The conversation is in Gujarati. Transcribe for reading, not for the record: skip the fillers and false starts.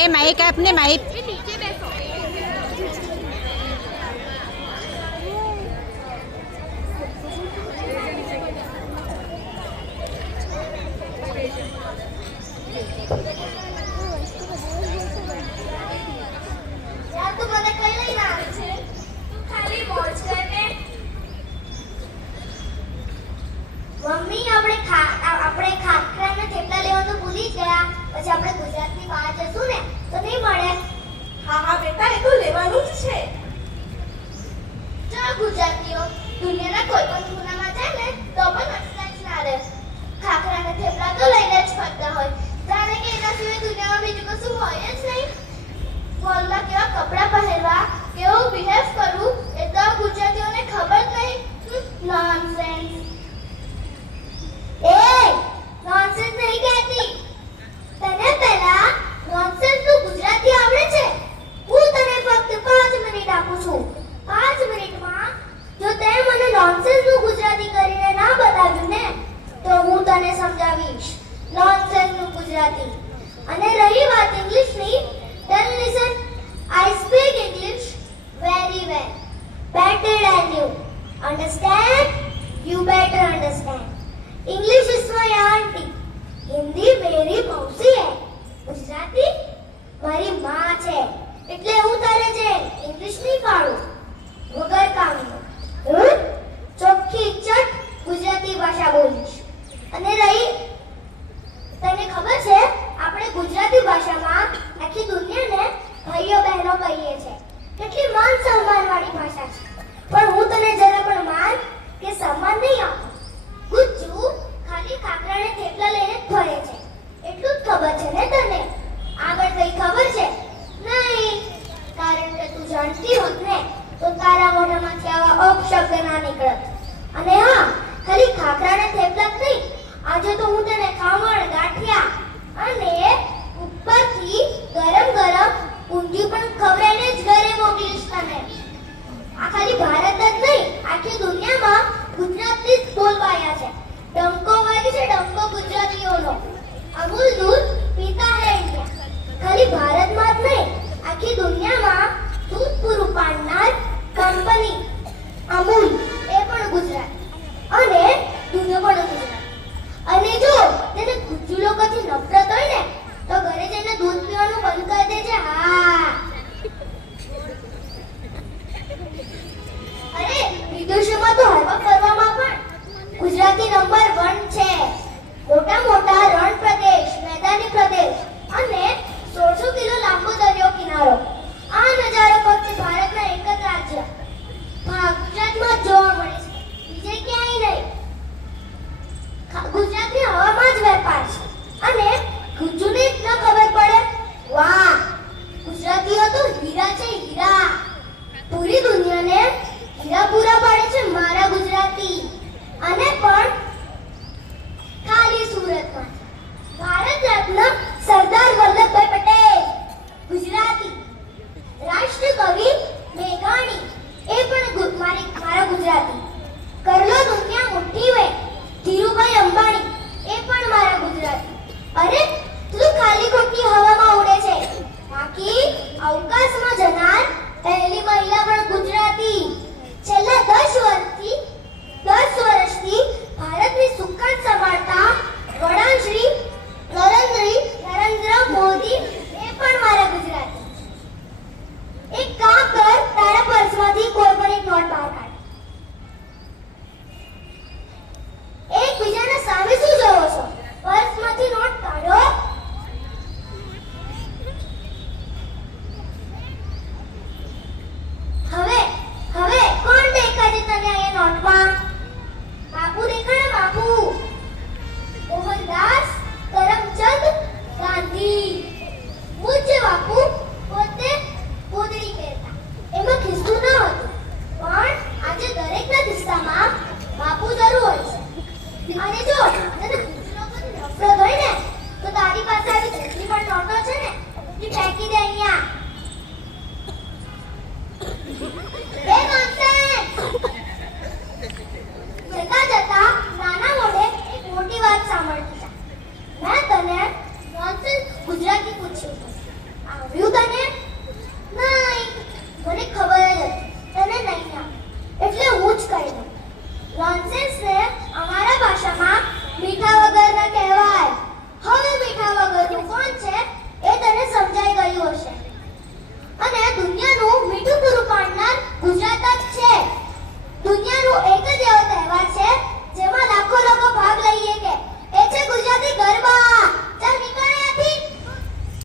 એ માઈક આપને માઈક. મમ્મી આપણે ખાખરાના થેપલા લેવાનું ભૂલી ગયા. પછી આપણે ગુજરાતની બહાર જશું ને તો નહીં મળે. હા બેટા, એ તો લેવાનું જ છે. ચાલો ગુજરાતીઓ દુનિયાના કોઈ પણ ખૂણામાં જાય ને તો પણ રસ્તા જ ના રહે. ખાખરાના થેપલા તો લઈને જ ફરતા હોય. જાણે કે એના સિવાય દુનિયામાં બીજું કશું હોય જ નહીં. મોલમાં કેવા કપડાં પહેરવા, કેવું બિહેવ કરવું એ તો ગુજરાતીઓને ખબર જ નહીં. નોનસેન્સ. નોનસેન્સ નહીં કહેતી. તને પહેલા નોનસેન્સ નું ગુજરાતી આવડે છે? હું તને ફક્ત 5 મિનિટ આપું છું. 5 મિનિટમાં જો તે મને નોનસેન્સ નું ગુજરાતી કરીને ના બતાવ્યું ને તો હું તને સમજાવીશ નોનસેન્સ નું ગુજરાતી. અને રહી વાત ઇંગ્લિશની, then listen. I speak English very well, better than you. Understand? You better understand. English is my auntie. Hindi मेरी मौसी है. गुजराती મારી માં છે. એટલે હું તારે જે ઇંગ્લિશ નહીં પાડું વગર કામનું. ચોખ્ખી ચટ ગુજરાતી ભાષા બોલીશ. અને રહી તને ખબર છે આપણે ગુજરાતી ભાષામાં